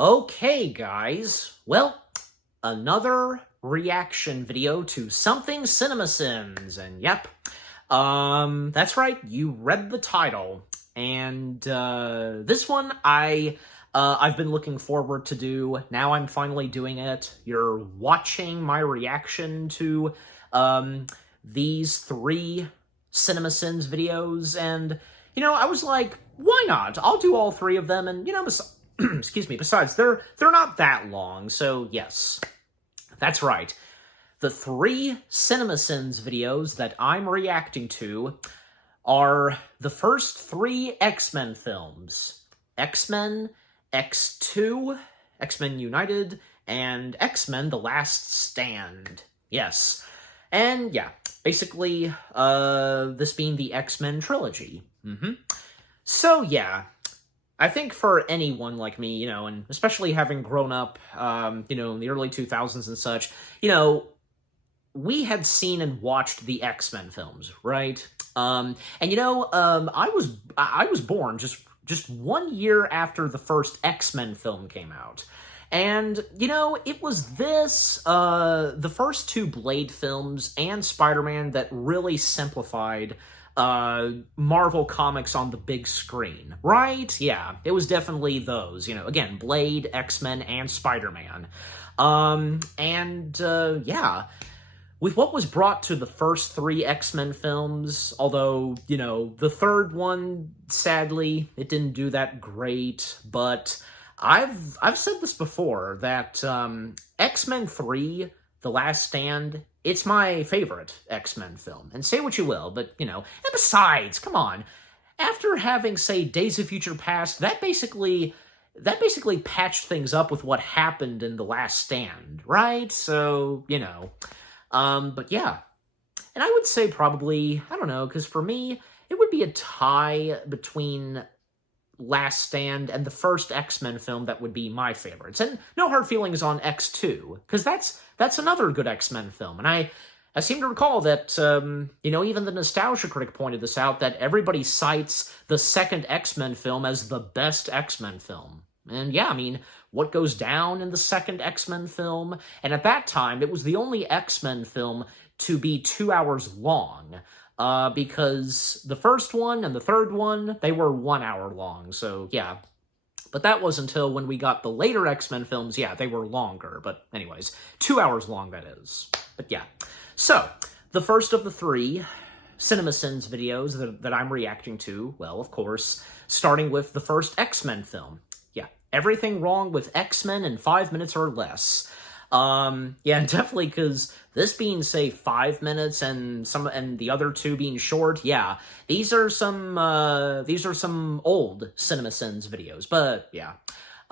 Okay, guys. Well, another reaction video to something CinemaSins, and yep, that's right, you read the title. And this one I've been looking forward to do. Now I'm finally doing it. You're watching my reaction to these three CinemaSins videos, and I was like, why not? I'll do all three of them, and excuse me, besides, they're not that long, so yes. That's right. The three CinemaSins videos that I'm reacting to are the first three X-Men films. X-Men, X2, X-Men United, and X-Men The Last Stand. Yes. And yeah, basically, this being the X-Men trilogy. So yeah, I think for anyone like me, and especially having grown up, in the early 2000s and such, we had seen and watched the X-Men films, right? I was born just 1 year after the first X-Men film came out. And, it was the first two Blade films and Spider-Man that really simplified Marvel Comics on the big screen, right? Yeah, it was definitely those, again, Blade, X-Men, and Spider-Man. Yeah, with what was brought to the first three X-Men films, although, the third one, sadly, it didn't do that great, but I've said this before, that X-Men 3, The Last Stand, it's my favorite X-Men film. And say what you will, but, and besides, come on, after having, say, Days of Future Past, that basically patched things up with what happened in The Last Stand, right? So, but yeah. And I would say probably, I don't know, because for me, it would be a tie between Last Stand and the first X-Men film that would be my favorites. And no hard feelings on X2, because that's another good X-Men film. And I seem to recall that, even the Nostalgia Critic pointed this out, that everybody cites the second X-Men film as the best X-Men film. And yeah, I mean, what goes down in the second X-Men film? And at that time, it was the only X-Men film to be 2 hours long. Because the first one and the third one, they were 1 hour long, so yeah. But that was until when we got the later X-Men films, yeah, they were longer, but anyways, 2 hours long, that is. But yeah. So, the first of the three CinemaSins videos that I'm reacting to, well, of course, starting with the first X-Men film. Yeah, everything wrong with X-Men in 5 minutes or less. Yeah, definitely, because this being, say, 5 minutes and the other two being short, yeah, these are some old CinemaSins videos, but yeah.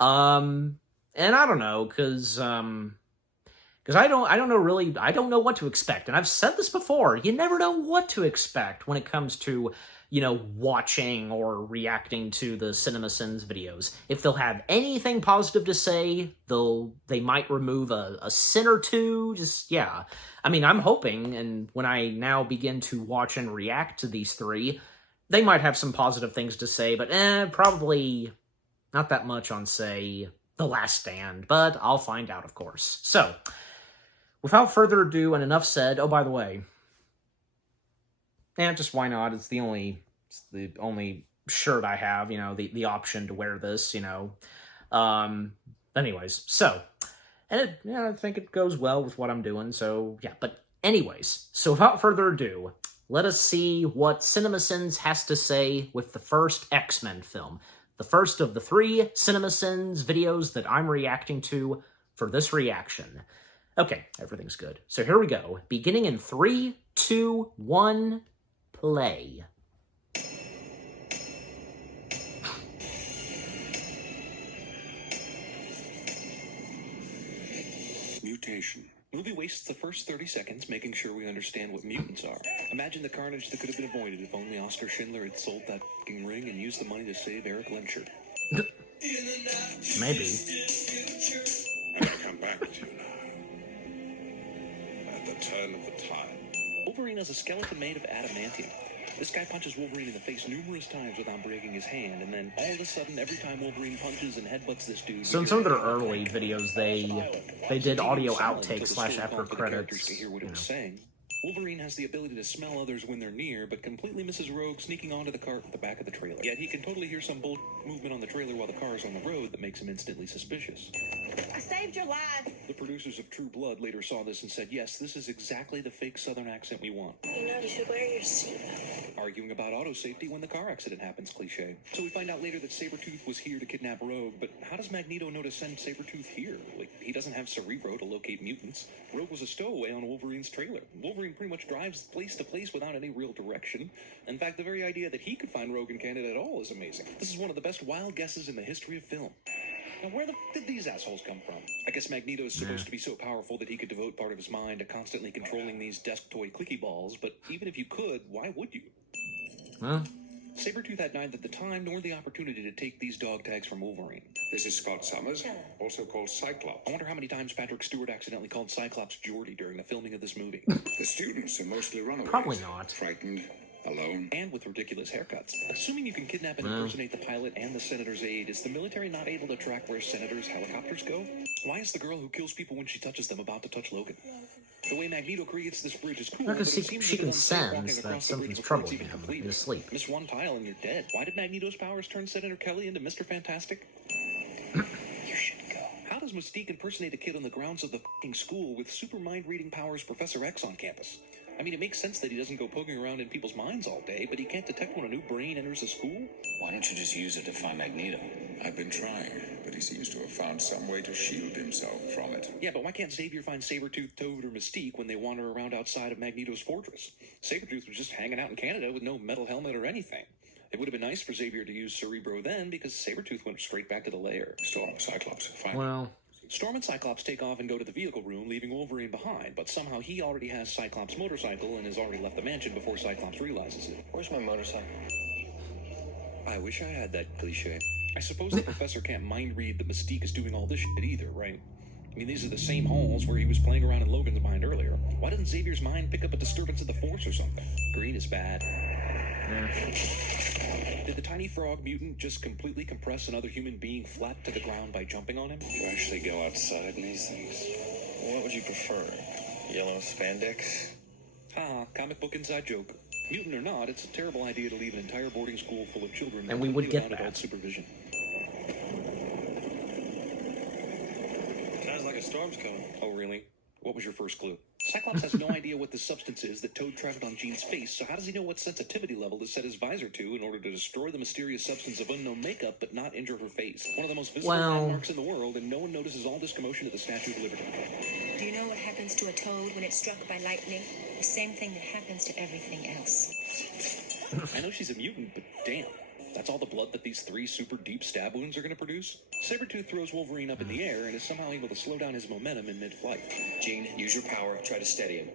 And I don't know, because I don't know what to expect, and I've said this before, you never know what to expect when it comes to, watching or reacting to the CinemaSins videos. If they'll have anything positive to say, they might remove a sin or two, just, yeah. I mean, I'm hoping, and when I now begin to watch and react to these three, they might have some positive things to say, but probably not that much on, say, The Last Stand, but I'll find out, of course. So, without further ado, and enough said, oh, by the way, just why not? It's the only shirt I have, the option to wear this, anyways, so, and I think it goes well with what I'm doing, so, yeah, but anyways, so without further ado, let us see what CinemaSins has to say with the first X-Men film, the first of the three CinemaSins videos that I'm reacting to for this reaction. Okay, everything's good. So here we go, beginning in 3, 2, 1... play. Mutation. Movie wastes the first 30 seconds making sure we understand what mutants are. Imagine the carnage that could have been avoided if only Oscar Schindler had sold that f***ing ring and used the money to save Eric Lyncher. Maybe. I'm gonna come back to you now. At the turn of the tide. Wolverine has a skeleton made of adamantium. This guy punches Wolverine in the face numerous times without breaking his hand, and then all of a sudden, every time Wolverine punches and headbutts this dude... So in some of their early videos, they did audio outtakes slash after credits. To hear what it was saying. Wolverine has the ability to smell others when they're near, but completely misses Rogue sneaking onto the cart at the back of the trailer. Yet he can totally hear some bull movement on the trailer while the car is on the road that makes him instantly suspicious. I saved your life. The producers of True Blood later saw this and said, yes, this is exactly the fake Southern accent we want. You know, you should wear your seatbelt. Arguing about auto safety when the car accident happens, cliche. So we find out later that Sabretooth was here to kidnap Rogue, but how does Magneto know to send Sabretooth here? Like, he doesn't have Cerebro to locate mutants. Rogue was a stowaway on Wolverine's trailer. Wolverine pretty much drives place to place without any real direction. In fact, the very idea that he could find Rogue in Canada at all is amazing. This is one of the best wild guesses in the history of film. Now, where the did these assholes come from? I guess Magneto is supposed to be so powerful that he could devote part of his mind to constantly controlling these desk toy clicky balls, but even if you could, why would you? Huh? Sabretooth had neither the time nor the opportunity to take these dog tags from Wolverine. This is Scott Summers, also called Cyclops. I wonder how many times Patrick Stewart accidentally called Cyclops Geordie during the filming of this movie. The students are mostly runaways. Probably not. Frightened, alone. And with ridiculous haircuts. Assuming you can kidnap and impersonate the pilot and the senator's aide, is the military not able to track where senators' helicopters go? Why is the girl who kills people when she touches them about to touch Logan? The way Magneto creates this bridge is cool, but it Because seems she a can bit unsafe sense walking that across the bridge something's before it's troubling even him in completed. his sleep. Miss one tile and you're dead. Why did Magneto's powers turn Senator Kelly into Mr. Fantastic? You should go. How does Mystique impersonate a kid on the grounds of the f***ing school with super mind-reading powers Professor X on campus? I mean, it makes sense that he doesn't go poking around in people's minds all day, but he can't detect when a new brain enters a school? Why don't you just use it to find Magneto? I've been trying, but he seems to have found some way to shield himself from it. Yeah, but why can't Xavier find Sabretooth, Toad, or Mystique when they wander around outside of Magneto's fortress? Sabretooth was just hanging out in Canada with no metal helmet or anything. It would have been nice for Xavier to use Cerebro then, because Sabretooth went straight back to the lair. Storm, Cyclops, find Well, Storm and Cyclops take off and go to the vehicle room, leaving Wolverine behind, but somehow he already has Cyclops' motorcycle and has already left the mansion before Cyclops realizes it. Where's my motorcycle? I wish I had that cliche. I suppose the professor can't mind read that Mystique is doing all this shit either, right? I mean, these are the same halls where he was playing around in Logan's mind earlier. Why didn't Xavier's mind pick up a disturbance of the Force or something? Green is bad. Did the tiny frog mutant just completely compress another human being flat to the ground by jumping on him? You actually go outside in these things? What would you prefer? Yellow spandex? Haha, comic book inside joke. Mutant or not, it's a terrible idea to leave an entire boarding school full of children And we would get without adult that. supervision. Sounds like a storm's coming. Oh, really? What was your first clue? Cyclops has no idea what the substance is that Toad traveled on Jean's face, so how does he know what sensitivity level to set his visor to in order to destroy the mysterious substance of unknown makeup but not injure her face? One of the most visible landmarks in the world, and no one notices all this commotion at the Statue of Liberty. Do you know what happens to a toad when it's struck by lightning? The same thing that happens to everything else. I know she's a mutant, but damn. That's all the blood that these 3 super deep stab wounds are going to produce? Sabretooth throws Wolverine up in the air and is somehow able to slow down his momentum in mid-flight. Jean, use your power. Try to steady him.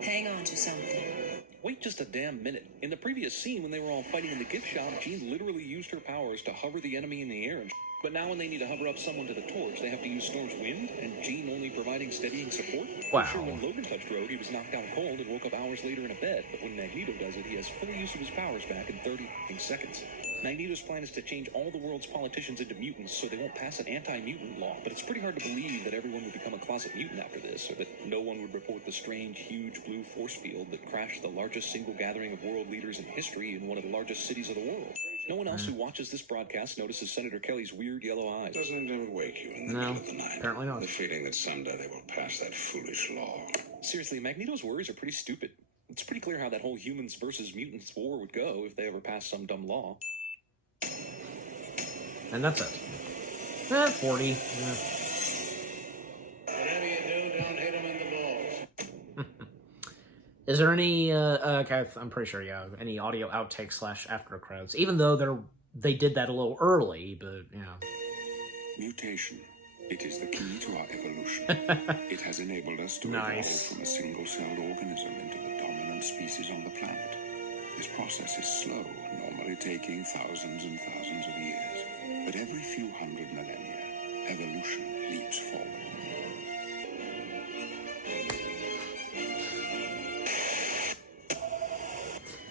Hang on to something. Wait just a damn minute. In the previous scene when they were all fighting in the gift shop, Jean literally used her powers to hover the enemy in the air and but now when they need to hover up someone to the torch, they have to use Storm's wind, and Jean only providing steadying support? Wow. Sure, when Logan touched Rogue, he was knocked out cold and woke up hours later in a bed, but when Magneto does it, he has full use of his powers back in 30 seconds. Magneto's plan is to change all the world's politicians into mutants so they won't pass an anti-mutant law, but it's pretty hard to believe that everyone would become a closet mutant after this, or that no one would report the strange, huge blue force field that crashed the largest single gathering of world leaders in history in one of the largest cities of the world. No one else who watches this broadcast notices Senator Kelly's weird yellow eyes. Doesn't it wake you in the No, middle of the night? apparently not. The feeling that someday they will pass that foolish law. Seriously, Magneto's worries are pretty stupid. It's pretty clear how that whole humans versus mutants war would go if they ever passed some dumb law. and that's it. 40. Yeah. Whatever you do, don't hit him in the balls. Is there any, okay, I'm pretty sure, yeah, any audio outtakes slash after credits, even though they did that a little early, but, you know. Mutation. It is the key to our evolution. It has enabled us to evolve from a single-celled organism into the dominant species on the planet. This process is slow, normally taking thousands and thousands of years. But every few hundred millennia, evolution leaps forward.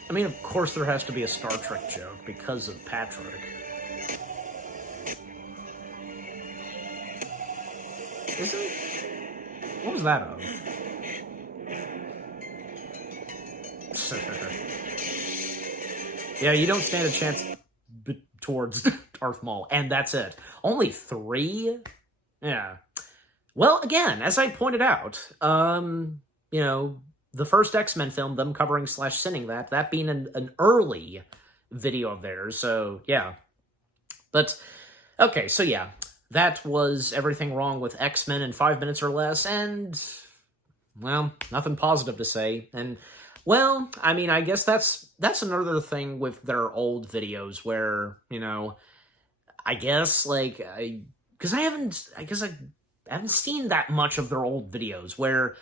I mean, of course there has to be a Star Trek joke because of Patrick. Isn't? What was that of? Yeah, you don't stand a chance towards Darth Maul, and that's it. Only 3? Yeah. Well, again, as I pointed out, you know, the first X-Men film, them covering / sinning that being an early video of theirs, so yeah. But, okay, so yeah, that was everything wrong with X-Men in 5 minutes or less, and, well, nothing positive to say, and, well, I mean, I guess that's another thing with their old videos where, you know, I guess, like, I haven't seen that much of their old videos where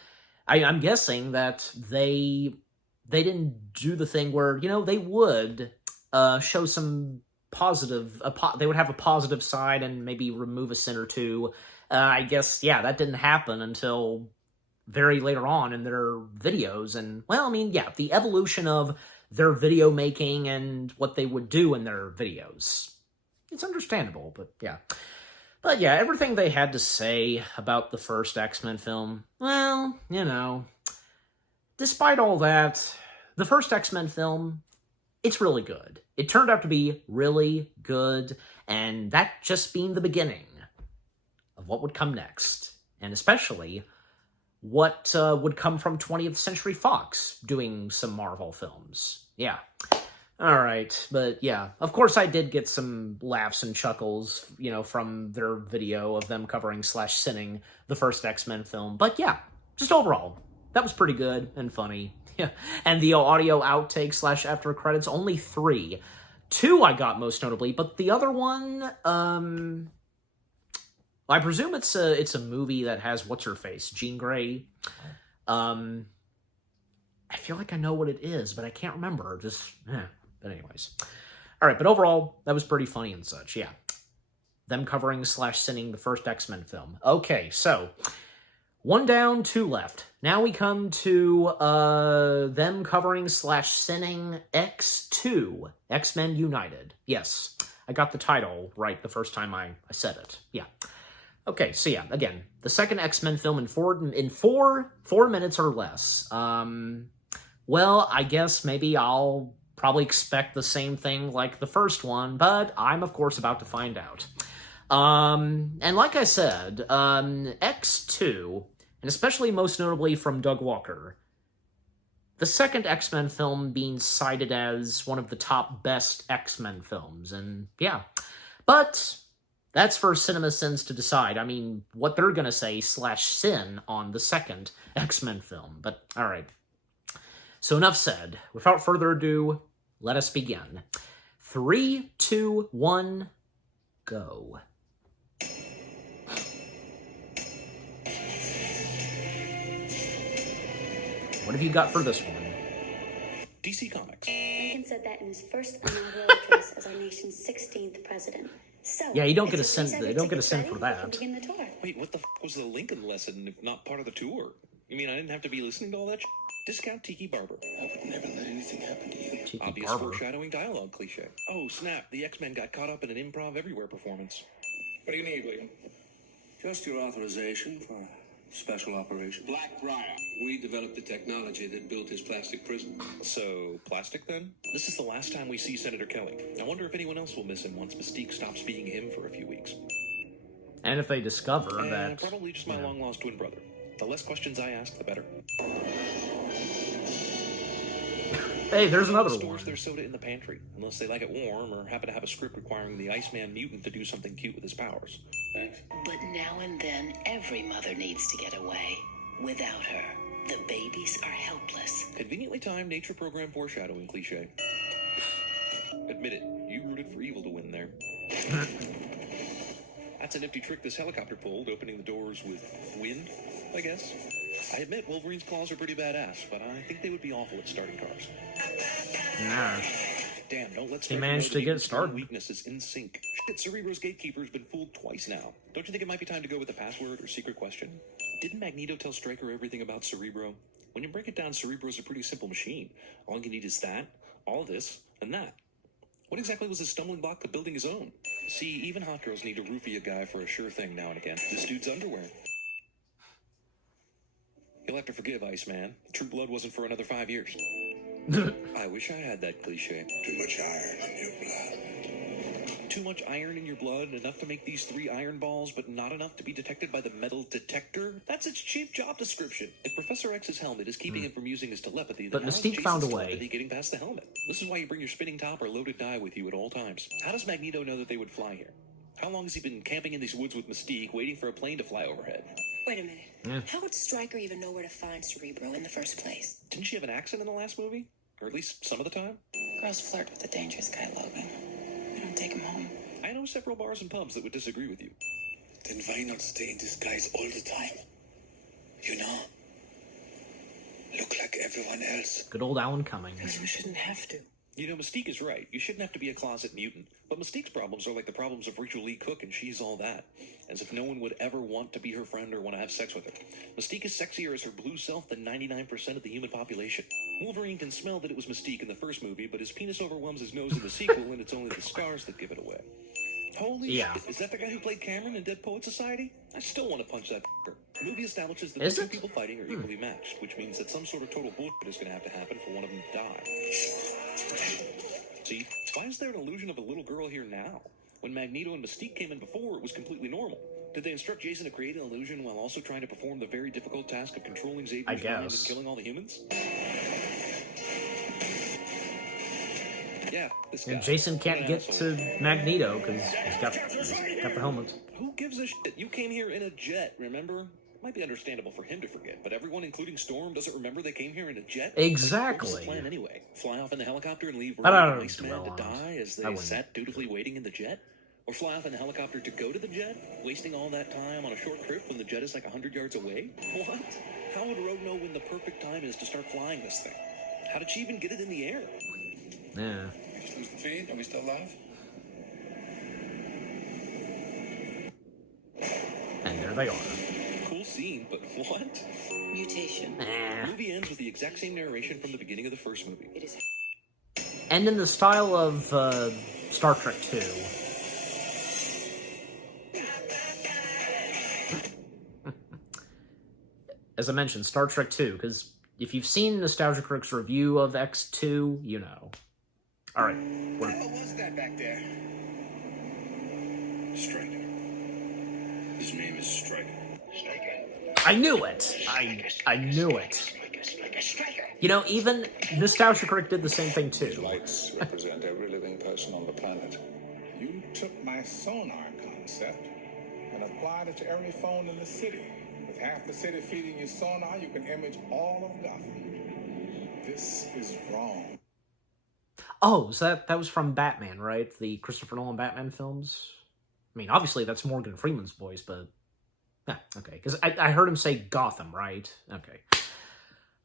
I'm guessing that they didn't do the thing where, you know, they would show some positive, they would have a positive side and maybe remove a sin or two. I guess, yeah, that didn't happen until very later on in their videos. And, well, I mean, yeah, the evolution of their video making and what they would do in their videos. It's understandable, but yeah. But yeah, everything they had to say about the first X-Men film, well, you know, despite all that, the first X-Men film, it's really good. It turned out to be really good, and that just being the beginning of what would come next, and especially what would come from 20th Century Fox doing some Marvel films. Yeah. Alright, but yeah, of course I did get some laughs and chuckles, you know, from their video of them covering / sinning the first X-Men film, but yeah, just overall, that was pretty good and funny. Yeah, and the audio outtake / after credits, only 3. 2 I got most notably, but the other one, I presume it's a movie that has what's-her-face, Jean Grey. I feel like I know what it is, but I can't remember, But anyways. Alright, but overall, that was pretty funny and such, yeah. Them covering / sinning the first X-Men film. Okay, so, 1 down, 2 left. Now we come to them covering / sinning X2, X-Men United. Yes, I got the title right the first time I said it, yeah. Okay, so yeah, again, the second X-Men film in four minutes or less. Well, I guess maybe I'll probably expect the same thing like the first one, but I'm, of course, about to find out. And like I said, X2, and especially most notably from Doug Walker, the second X-Men film being cited as one of the top best X-Men films, and yeah. But that's for CinemaSins to decide. I mean, what they're gonna say / sin on the second X-Men film, but alright. So enough said. Without further ado, let us begin. 3, 2, 1, go. What have you got for this one? DC Comics. Lincoln said that in his first inaugural address as our nation's 16th president. So, yeah, you don't get a cent. They don't get a cent for that. Begin the tour. Wait, what the was the Lincoln lesson if not part of the tour? You mean I didn't have to be listening to all that? Discount Tiki Barber. I would never let anything happen to you. Tiki Obvious Barber. foreshadowing dialogue cliche. Oh, snap. The X-Men got caught up in an improv everywhere performance. What do you need, William? Just your authorization for special operation. Black Briar. We developed the technology that built his plastic prison. So, plastic then? This is the last time we see Senator Kelly. I wonder if anyone else will miss him once Mystique stops being him for a few weeks. And if they discover that... Probably just my long-lost twin brother. The less questions I ask, the better. Hey, there's another Stores one. their soda in the pantry, unless they like it warm or happen to have a script requiring the Iceman mutant to do something cute with his powers. Thanks. But now and then, every mother needs to get away. Without her, the babies are helpless. Conveniently timed nature program foreshadowing cliche. Admit it, you rooted for evil to win there. That's a nifty trick this helicopter pulled, opening the doors with wind, I guess. I admit Wolverine's claws are pretty badass, but I think they would be awful at starting cars. Nah. Damn, don't let He managed to get started. Weakness is in sync. Shit, Cerebro's gatekeeper's been fooled twice now. Don't you think it might be time to go with a password or secret question? Didn't Magneto tell Stryker everything about Cerebro? When you break it down, Cerebro's a pretty simple machine. All you need is that, all this, and that. What exactly was his stumbling block to building his own? See, even hot girls need to roofie a guy for a sure thing now and again. This dude's underwear. You'll have to forgive, Iceman. True Blood wasn't for another 5 years. I wish I had that cliche. Too much iron in your blood. Too much iron in your blood, enough to make these 3 iron balls, but not enough to be detected by the metal detector? That's its chief job description. If Professor X's helmet is keeping him from using his telepathy, then But how is Mystique found a Jason's way. telepathy getting past the helmet? This is why you bring your spinning top or loaded die with you at all times. How does Magneto know that they would fly here? How long has he been camping in these woods with Mystique, waiting for a plane to fly overhead? Wait a minute. How would Stryker even know where to find Cerebro in the first place? Didn't she have an accent in the last movie? Or at least some of the time? Girls flirt with the dangerous guy, Logan. They don't take him home. I know several bars and pubs that would disagree with you. Then why not stay in disguise all the time? You know? Look like everyone else. Good old Alan Cumming. Because we shouldn't have to. You know, Mystique is right. You shouldn't have to be a closet mutant. But Mystique's problems are like the problems of Rachel Lee Cook, and she's all that. As if no one would ever want to be her friend or want to have sex with her. Mystique is sexier as her blue self than 99% of the human population. Wolverine can smell that it was Mystique in the first movie, but his penis overwhelms his nose in the sequel, and it's only the scars that give it away. Holy shit, is that the guy who played Cameron in Dead Poet Society? I still want to punch that f***er. The movie establishes that the two people fighting are equally matched, which means that some sort of total bullshit is going to happen for one of them to die. See, why is there an illusion of a little girl here now? When Magneto and Mystique came in before, it was completely normal. Did they instruct Jason to create an illusion while also trying to perform the very difficult task of controlling Xavier's mind and killing all the humans? Yeah, this guy. And Jason can't get to Magneto because he's got the helmet. Who gives a shit? You came here in a jet, remember? Might be understandable for him to forget, but everyone, including Storm, doesn't remember they came here in a jet? Exactly. What was the plan anyway? Fly off in the helicopter and leave I don't Rogue and Iceman to die as they sat dutifully waiting in the jet? Or fly off in the helicopter to go to the jet, wasting all that time on a short trip when the jet is like 100 yards away? What? How would Rogue know when the perfect time is to start flying this thing? How did she even get it in the air? Yeah. We just lose the feed? Are we still alive? And there they are. Cool scene, but what? Mutation. The movie ends with the exact same narration from the beginning of the first movie. It is. And in the style of Star Trek 2. As I mentioned, Star Trek 2, because if you've seen Nostalgia Critic's review of X2, you know. Alright. What was that back there? Striker. His name is Striker. I knew it! I knew it. You know, even Nostalgia Critic did the same thing too. Lights represent every living person on the planet. You took my sonar concept and applied it to every phone in the city. With half the city feeding you sonar, you can image all of Gotham. This is wrong. Oh, so that was from Batman, right? The Christopher Nolan Batman films? I mean, obviously that's Morgan Freeman's voice, but... Yeah, okay. Because I heard him say Gotham, right? Okay.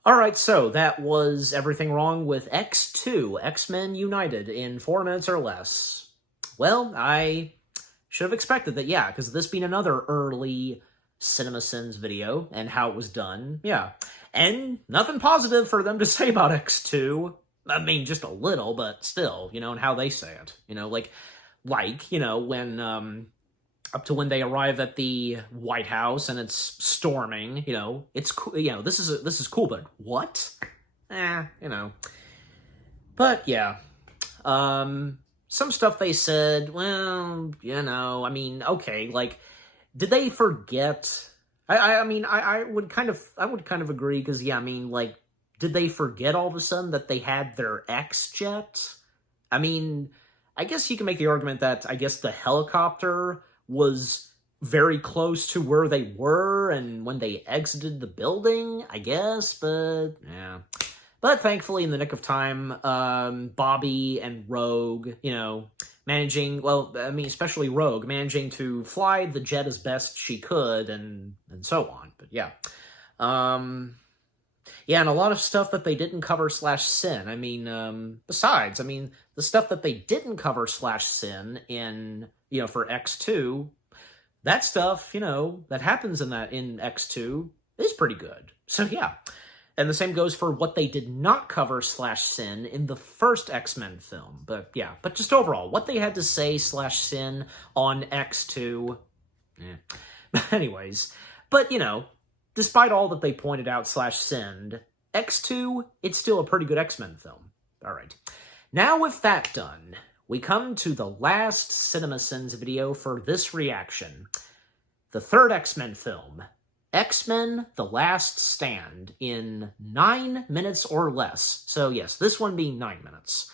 Alright, so that was everything wrong with X2, X-Men United, in 4 minutes or less. Well, I should have expected that, yeah, because this being another early CinemaSins video, and how it was done, yeah. And nothing positive for them to say about X2. I mean, just a little, but still, you know, and how they say it. You know, like, you know, when, up to when they arrive at the White House and it's storming, you know, it's cool, you know, this is cool, but what? You know. But, yeah. Some stuff they said, well, you know, I mean, okay, like, did they forget? I mean, I would kind of agree, because, yeah, I mean, like, did they forget all of a sudden that they had their X-Jet? I mean, I guess you can make the argument that, I guess, the helicopter was very close to where they were and when they exited the building, I guess, but, yeah. But thankfully, in the nick of time, Bobby and Rogue, you know, managing, well, I mean, especially Rogue, managing to fly the jet as best she could, and so on, but yeah. Yeah, and a lot of stuff that they didn't cover /sin. I mean, besides, I mean, the stuff that they didn't cover /sin in, you know, for X2, that stuff, you know, that happens in X2 is pretty good. So, yeah. And the same goes for what they did not cover /sin in the first X-Men film. But yeah, but just overall, what they had to say /sin on X2. But anyways, but despite all that they pointed out /sinned, X2, it's still a pretty good X-Men film. All right. Now with that done, we come to the last CinemaSins video for this reaction. The third X-Men film, X-Men The Last Stand, in 9 minutes or less. So yes, this one being 9 minutes.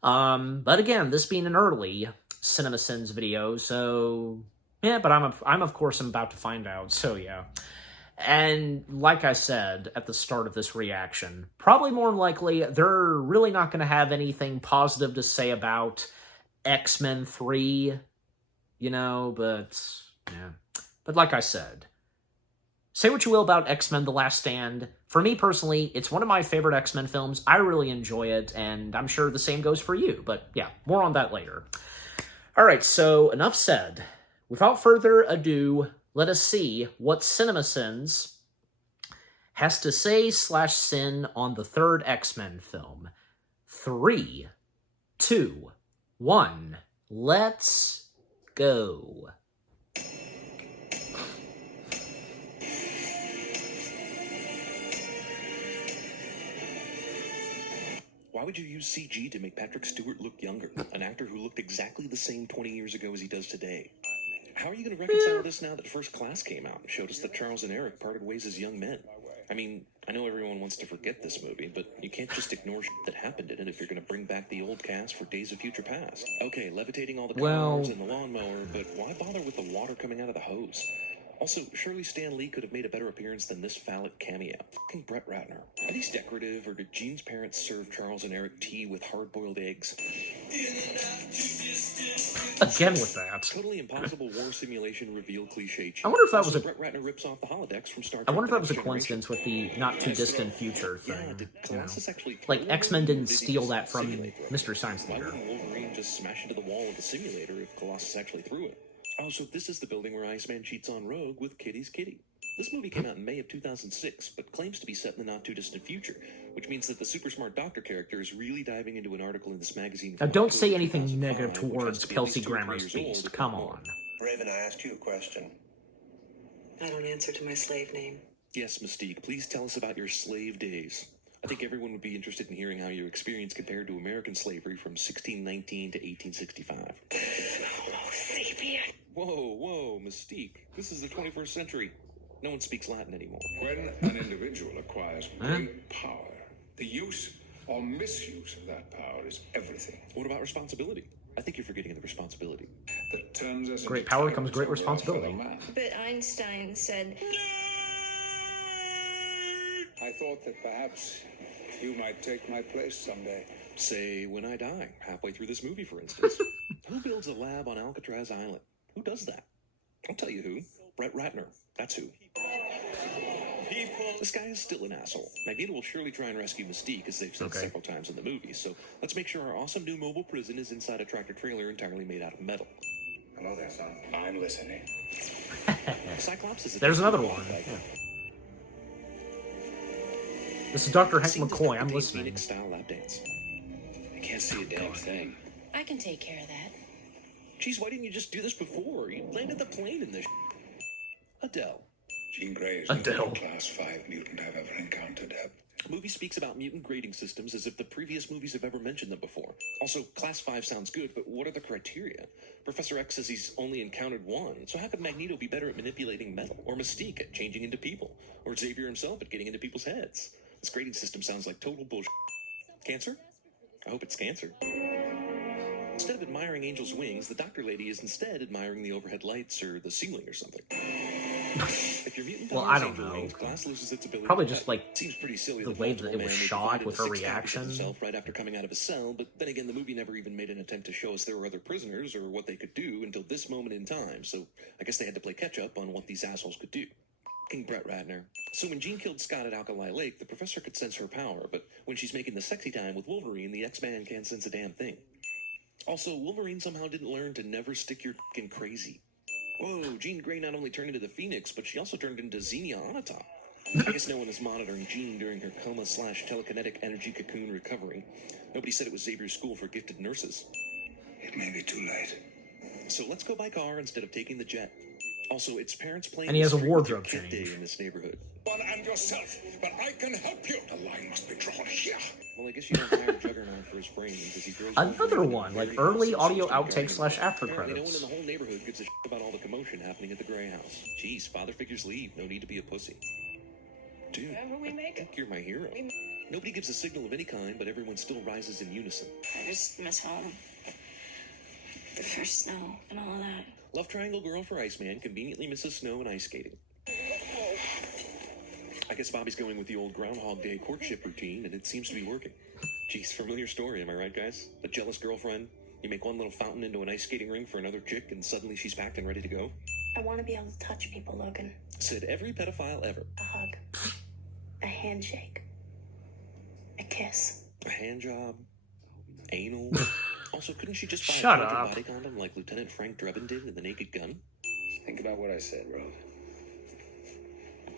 But again, this being an early CinemaSins video, so yeah, but I'm of course about to find out, so yeah. And like I said at the start of this reaction, probably more than likely, they're really not going to have anything positive to say about X-Men 3, but yeah. But like I said, say what you will about X-Men The Last Stand. For me personally, it's one of my favorite X-Men films. I really enjoy it, and I'm sure the same goes for you. But yeah, more on that later. Alright, so enough said. Without further ado, let us see what CinemaSins has to say /sin on the third X-Men film. 3, 2, 1, let's go. Why would you use CG to make Patrick Stewart look younger? An actor who looked exactly the same 20 years ago as he does today. How are you going to reconcile this now that First Class came out and showed us that Charles and Eric parted ways as young men? I mean, I know everyone wants to forget this movie, but you can't just ignore shit that happened in it if you're going to bring back the old cast for Days of Future Past. Okay, levitating all the cars and the lawnmower, but why bother with the water coming out of the hose? Also, surely Stan Lee could have made a better appearance than this phallic cameo. Fucking Brett Ratner. Are these decorative, or did Gene's parents serve Charles and Eric tea with hard-boiled eggs? Again with that. Totally impossible war simulation reveal cliche. I wonder if that was a... Brett Ratner rips off the holodecks from Star Trek. I wonder if that was a coincidence with the not-too-distant future thing. Like, X-Men didn't steal that from Mr. Science Leader. Why wouldn't Wolverine just smash into the wall of the simulator if Colossus actually threw it? Oh, so this is the building where Iceman cheats on Rogue with Kitty's kitty. This movie came out in May of 2006, but claims to be set in the not-too-distant future, which means that the super-smart doctor character is really diving into an article in this magazine. Now, don't say anything negative towards Kelsey Grammer's Beast. Come on. Raven, I asked you a question. I don't answer to my slave name. Yes, Mystique, please tell us about your slave days. I think everyone would be interested in hearing how your experience compared to American slavery from 1619 to 1865. Homo sapien. Whoa, Mystique. This is the 21st century. No one speaks Latin anymore. When an individual acquires great power, the use or misuse of that power is everything. What about responsibility? I think you're forgetting the responsibility. That turns us great into power comes great tyrants over our responsibility. fellow man. But Einstein said, I thought that perhaps you might take my place someday. Say, when I die, halfway through this movie, for instance. Who builds a lab on Alcatraz Island? Who does that? I'll tell you who. Brett Ratner. That's who. This guy is still an asshole. Magneto will surely try and rescue Mystique, as they've said several times in the movie, so let's make sure our awesome new mobile prison is inside a tractor-trailer entirely made out of metal. Hello there, son. I'm listening. Cyclops is a... There's another one. Yeah. This is Dr. Hank McCoy. I'm listening. Phoenix-style lap dance. I can't see a damn thing. I can take care of that. Geez, why didn't you just do this before? You landed the plane in this Adele. Jean Grey is the only Class 5 mutant I've ever encountered. The movie speaks about mutant grading systems as if the previous movies have ever mentioned them before. Also, Class 5 sounds good, but what are the criteria? Professor X says he's only encountered one, so how could Magneto be better at manipulating metal? Or Mystique at changing into people? Or Xavier himself at getting into people's heads? This grading system sounds like total bullshit. Cancer? I hope it's cancer. Instead of admiring Angel's wings, the doctor lady is instead admiring the overhead lights or the ceiling or something. If your mutant well, I don't know. Wings, glass loses its ability. Probably just like seems pretty silly the way that it was shot with her reaction. Right after coming out of a cell, but then again, the movie never even made an attempt to show us there were other prisoners or what they could do until this moment in time. So I guess they had to play catch up on what these assholes could do. King Brett Ratner. So when Jean killed Scott at Alkali Lake, the professor could sense her power, but when she's making the sexy time with Wolverine, the X-Man can't sense a damn thing. Also, Wolverine somehow didn't learn to never stick your f***ing crazy. Whoa, Jean Grey not only turned into the Phoenix, but she also turned into Xenia Onatopp. I guess no one is monitoring Jean during her coma/telekinetic energy cocoon recovery. Nobody said it was Xavier's school for gifted nurses. It may be too late. So let's go by car instead of taking the jet. Also, it's parents playing And he has a the street wardrobe with their kid change. day in this neighborhood. One and yourself, but I can help you. The line must be drawn here. Well, I guess you don't hire Juggernaut for his brain because he grows Another Wolverine one, in like very early house audio and outtakes / after Apparently no one in credits. the whole neighborhood gives a shit about all the commotion happening at the Gray House. Jeez, father figures leave. No need to be a pussy. Dude, I think you're my hero. Nobody gives a signal of any kind, but everyone still rises in unison. I just miss home. The first snow and all of that. Love triangle girl for Iceman conveniently misses snow and ice skating. I guess Bobby's going with the old Groundhog Day courtship routine, and it seems to be working. Jeez, familiar story, am I right, guys? The jealous girlfriend. You make one little fountain into an ice skating rink for another chick, and suddenly she's packed and ready to go. I want to be able to touch people, Logan. Said every pedophile ever. A hug. A handshake. A kiss. A hand job. Anal. Also, couldn't she just buy Shut a Belgian up. body condom like Lieutenant Frank Drebin did in The Naked Gun? Think about what I said, Rogue.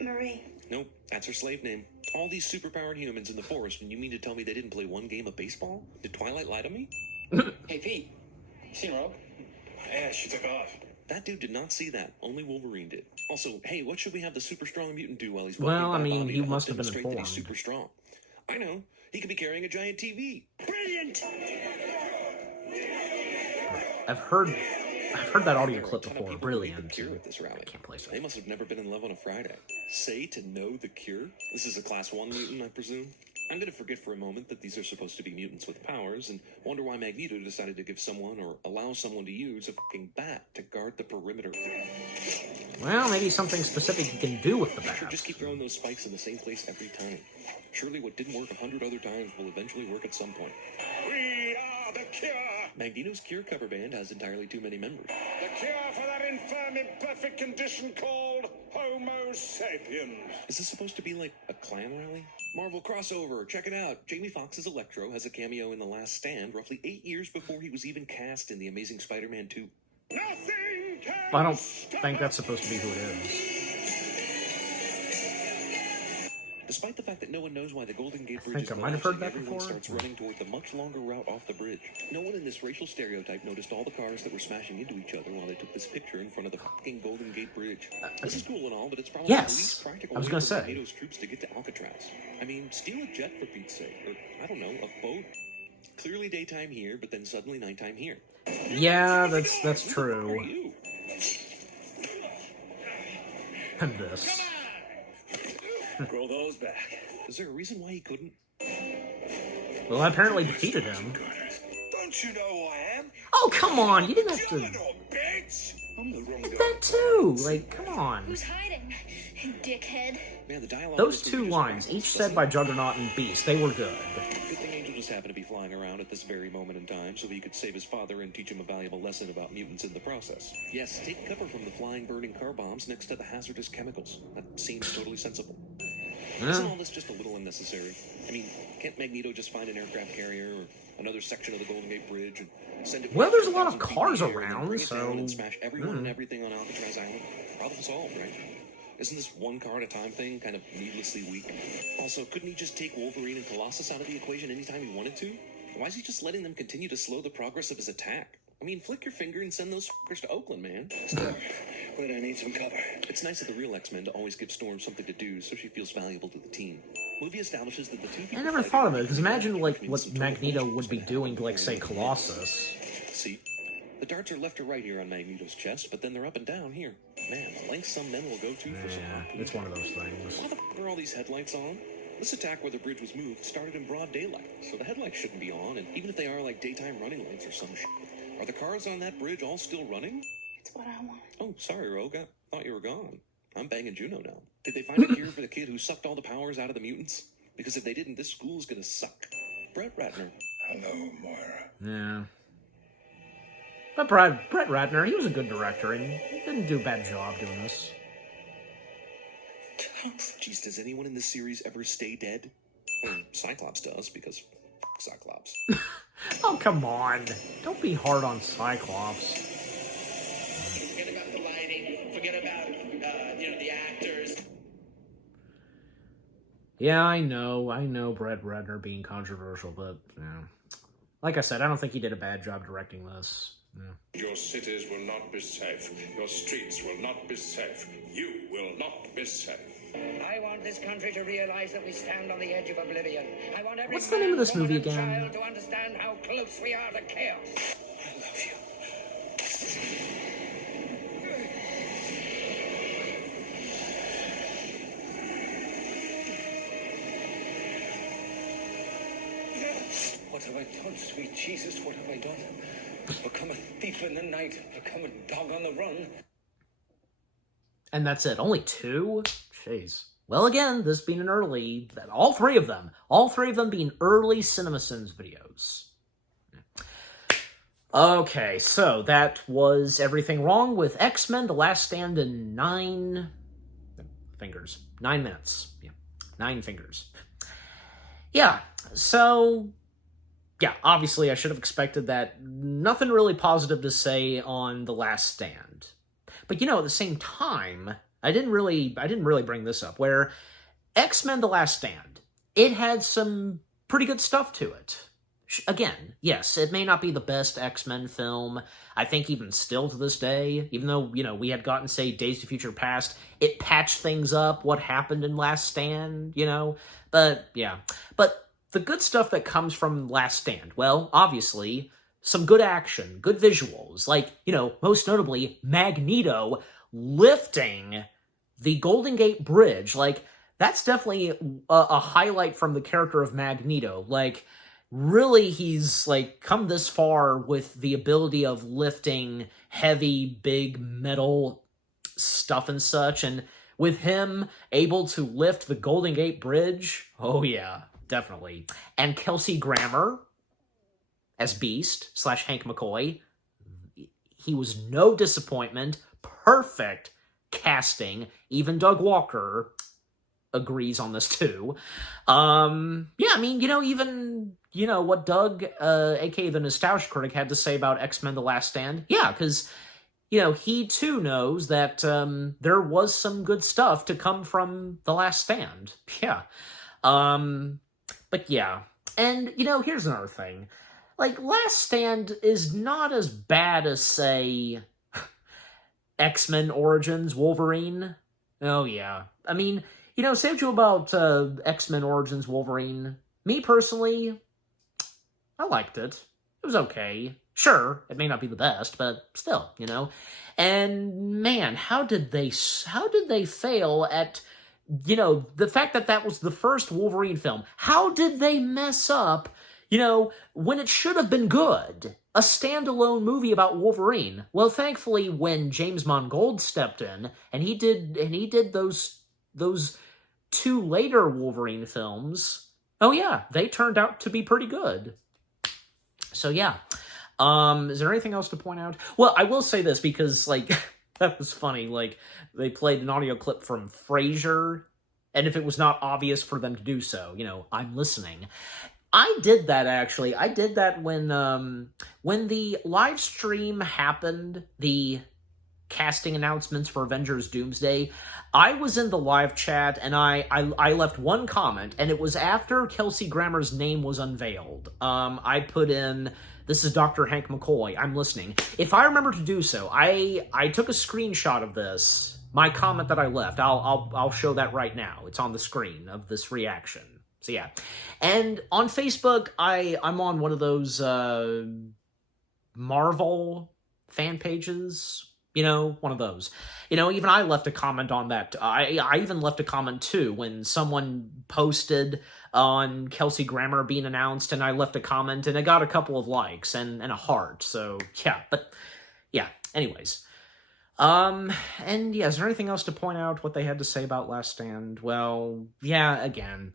Marie. Nope, that's her slave name. All these superpowered humans in the forest, and you mean to tell me they didn't play one game of baseball? Did Twilight lie to me? Hey, Pete. You seen Rogue? Yeah, she took off. That dude did not see that. Only Wolverine did. Also, hey, what should we have the super strong mutant do while he's Well, walking I by mean, Bobby he to must help have been demonstrate that he's informed. super strong? I know. He could be carrying a giant TV. Brilliant! I've heard that audio There are a clip ton of before. people who need Brilliant. The Cure at this rally. I can't place They it. must have never been in love on a Friday. Say to know the Cure? This is a class 1 mutant, I presume? I'm gonna forget for a moment that these are supposed to be mutants with powers and wonder why Magneto decided to give someone or allow someone to use a fucking bat to guard the perimeter. Well, maybe something specific he can do with the Sure, bats. just keep throwing those spikes in the same place every time. Surely what didn't work 100 other times will eventually work at some point. We are the cure. Magneto's Cure cover band has entirely too many members. The cure for that infirm, imperfect condition called Homo sapiens. Is this supposed to be like a clan rally? Marvel crossover, check it out. Jamie Foxx's Electro has a cameo in The Last Stand roughly 8 years before he was even cast in The Amazing Spider-Man 2. Nothing can I don't stop think that's us. supposed to be who it is. Despite the fact that no one knows why the Golden Gate Bridge think is I might have heard collapsing, that everyone before. starts running toward the much longer route off the bridge. No one in this racial stereotype noticed all the cars that were smashing into each other while they took this picture in front of the fucking Golden Gate Bridge. This is cool and all, but it's probably Yes, the least practical I was way gonna for say. Magneto's troops to get to Alcatraz. I mean, steal a jet for Pete's sake, or I don't know, a boat. Clearly daytime here, but then suddenly nighttime here. Yeah, that's Who the fuck are true. you? And this. Grow those back. Is there a reason why he couldn't? Well, I apparently defeated him. Don't you know who I am? Oh, come on! You didn't have to... Little bitch. I'm the wrong guy. That too! Like, come on. Who's hiding? Dickhead. Man, the dialogue Those in this two movie just lines, rattles, each doesn't said by it? Juggernaut and Beast, they were good. Good thing Angel just happened to be flying around at this very moment in time so he could save his father and teach him a valuable lesson about mutants in the process. Yes, take cover from the flying burning car bombs next to the hazardous chemicals. That seems totally sensible. Isn't all this just a little unnecessary? I mean, can't Magneto just find an aircraft carrier or another section of the Golden Gate Bridge and send it... Well, there's a lot of 1,000 feet cars in the air and then around, bring it so... down and smash everyone and everything on Alcatraz Island? Problem solved, right? Isn't this one car at a time thing kind of needlessly weak? Also, couldn't he just take Wolverine and Colossus out of the equation anytime he wanted to? Why is he just letting them continue to slow the progress of his attack? I mean, flick your finger and send those fuckers to Oakland, man. But I need some cover. It's nice of the real X-Men to always give Storm something to do so she feels valuable to the team. Movie establishes that the two people... I never thought of it, because imagine, like, what Magneto would be doing to, like, say, Colossus. See? The darts are left or right here on Magneto's chest, but then they're up and down here. Man, the lengths some men will go to for some... Yeah, it's one of those things. Why the f*** are all these headlights on? This attack where the bridge was moved started in broad daylight, so the headlights shouldn't be on, and even if they are like daytime running lights or some shit, are the cars on that bridge all still running? It's what I want. Oh, sorry, Rogue. I thought you were gone. I'm banging Juno now. Did they find a cure for the kid who sucked all the powers out of the mutants? Because if they didn't, this school's gonna suck. Brett Ratner. Hello, Moira. Yeah. But Brett Ratner, he was a good director, and he didn't do a bad job doing this. Jeez, does anyone in this series ever stay dead? Well, Cyclops does, because f*** Cyclops. Oh, come on. Don't be hard on Cyclops. Forget about the lighting. Forget about, the actors. Yeah, I know Brett Ratner being controversial, but, like I said, I don't think he did a bad job directing this. Yeah. Your cities will not be safe. Your streets will not be safe. You will not be safe. I want this country to realize that we stand on the edge of oblivion. I want every What's the name of this movie woman, and again? child to understand how close we are to chaos. I love you. What have I done, sweet Jesus? What have I done? Become a thief in the night, become a dog on the run. And that's it. Only 2? Jeez. Well, again, this being an early... All three of them being early CinemaSins videos. Okay, so that was everything wrong with X-Men The Last Stand in 9 fingers. 9 minutes. Yeah, 9 fingers. Yeah, so... Yeah, obviously I should have expected that. Nothing really positive to say on The Last Stand. But, at the same time, I didn't really bring this up, where X-Men The Last Stand, it had some pretty good stuff to it. Again, yes, it may not be the best X-Men film. I think even still to this day, even though, we had gotten, say, Days to Future Past, it patched things up, what happened in Last Stand, But, yeah. But the good stuff that comes from Last Stand, well, obviously, some good action, good visuals, like, most notably, Magneto lifting the Golden Gate Bridge. Like, that's definitely a highlight from the character of Magneto. Like, really, he's, come this far with the ability of lifting heavy, big metal stuff and such, and with him able to lift the Golden Gate Bridge, oh yeah, definitely. And Kelsey Grammer as Beast / Hank McCoy, he was no disappointment. Perfect casting. Even Doug Walker agrees on this too. Yeah, even, what Doug, aka the Nostalgia Critic, had to say about X-Men The Last Stand. Yeah, because, he too knows that there was some good stuff to come from The Last Stand. Yeah. But yeah. And, here's another thing. Last Stand is not as bad as, say, X-Men Origins Wolverine. Oh, yeah. Say what you about X-Men Origins Wolverine. Me, personally, I liked it. It was okay. Sure, it may not be the best, but still, And, man, how did they fail at, the fact that that was the first Wolverine film? How did they mess up, when it should have been good? A standalone movie about Wolverine. Well, thankfully, when James Mangold stepped in, and he did those 2 later Wolverine films, oh yeah, they turned out to be pretty good. So yeah. Is there anything else to point out? Well, I will say this, because, that was funny. They played an audio clip from Frasier, and if it was not obvious for them to do so, I'm listening. I did that, actually. I did that when the live stream happened, the casting announcements for Avengers Doomsday, I was in the live chat, and I left one comment, and it was after Kelsey Grammer's name was unveiled. I put in, "This is Dr. Hank McCoy, I'm listening." If I remember to do so, I took a screenshot of this, my comment that I left. I'll show that right now. It's on the screen of this reaction. So yeah. And on Facebook, I'm on one of those Marvel fan pages. One of those. Even I left a comment on that. I even left a comment, too, when someone posted on Kelsey Grammer being announced, and I left a comment, and it got a couple of likes and a heart. So, yeah. But, yeah. Anyways. And, yeah, is there anything else to point out what they had to say about Last Stand? Well, yeah, again,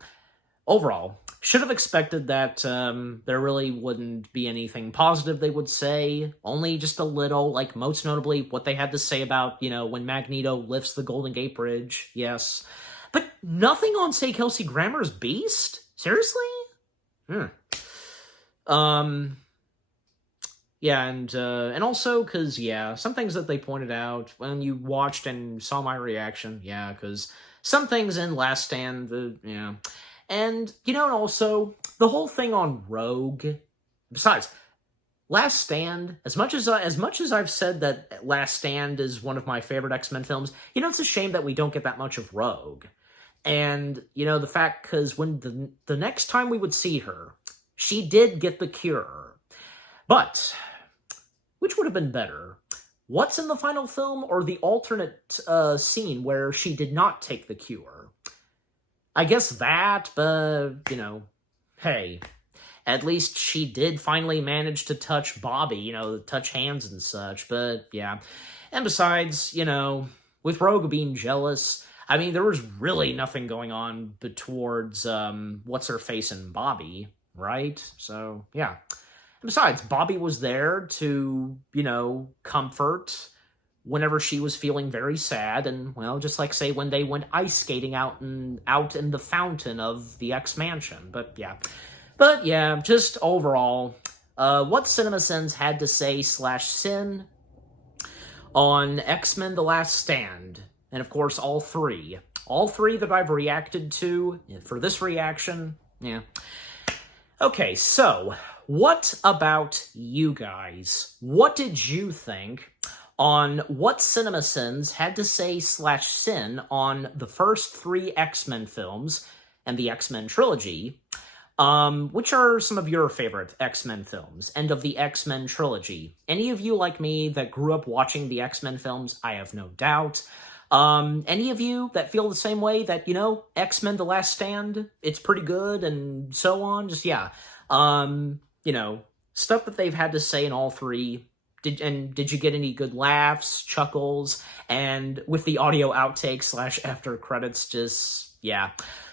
overall, should have expected that there really wouldn't be anything positive they would say, only just a little, most notably what they had to say about, when Magneto lifts the Golden Gate Bridge, yes. But nothing on, say, Kelsey Grammer's Beast? Seriously? Yeah, Yeah, and also, because, yeah, some things that they pointed out when you watched and saw my reaction, yeah, because some things in Last Stand, yeah. And, and also, the whole thing on Rogue, besides, Last Stand, as much as I've said that Last Stand is one of my favorite X-Men films, it's a shame that we don't get that much of Rogue. And, the fact, because when the next time we would see her, she did get the cure. But, which would have been better? What's in the final film or the alternate scene where she did not take the cure? I guess that, but, hey, at least she did finally manage to touch Bobby, touch hands and such, but, yeah. And besides, with Rogue being jealous, I mean, there was really nothing going on towards, What's-Her-Face and Bobby, right? So, yeah. And besides, Bobby was there to, comfort whenever she was feeling very sad, and, well, just like, say, when they went ice skating out in the fountain of the X-Mansion, but, yeah, just overall, what CinemaSins had to say /sin on X-Men The Last Stand, and of course, all three that I've reacted to for this reaction, yeah. Okay, so, what about you guys? What did you think on what CinemaSins had to say /sin on the first 3 X-Men films and the X-Men trilogy? Which are some of your favorite X-Men films and of the X-Men trilogy? Any of you like me that grew up watching the X-Men films? I have no doubt. Any of you that feel the same way that, X-Men The Last Stand, it's pretty good and so on? Just, yeah. Stuff that they've had to say in all 3. Did you get any good laughs, chuckles, and with the audio outtakes / after credits, just, yeah.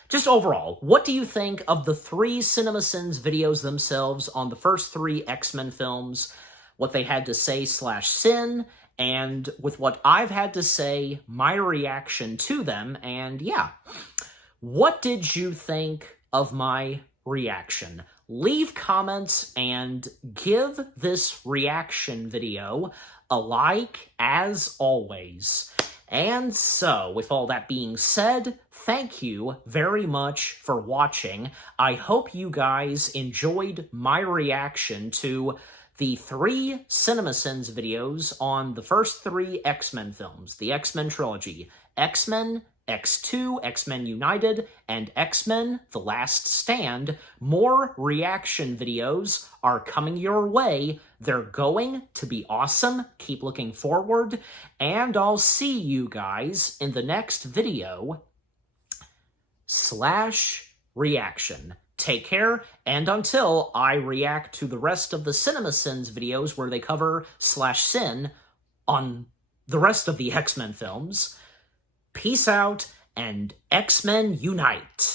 Just overall, what do you think of the 3 CinemaSins videos themselves on the first 3 X-Men films, what they had to say /sin, and with what I've had to say, my reaction to them, and yeah. What did you think of my reaction? Leave comments and give this reaction video a like, as always. And so, with all that being said, thank you very much for watching. I hope you guys enjoyed my reaction to the 3 CinemaSins videos on the first 3 X-Men films, the X-Men trilogy, X-Men, X2, X-Men United, and X-Men The Last Stand. More reaction videos are coming your way. They're going to be awesome. Keep looking forward, and I'll see you guys in the next video /reaction. Take care, and until I react to the rest of the CinemaSins videos where they cover /sin on the rest of the X-Men films, peace out, and X-Men unite!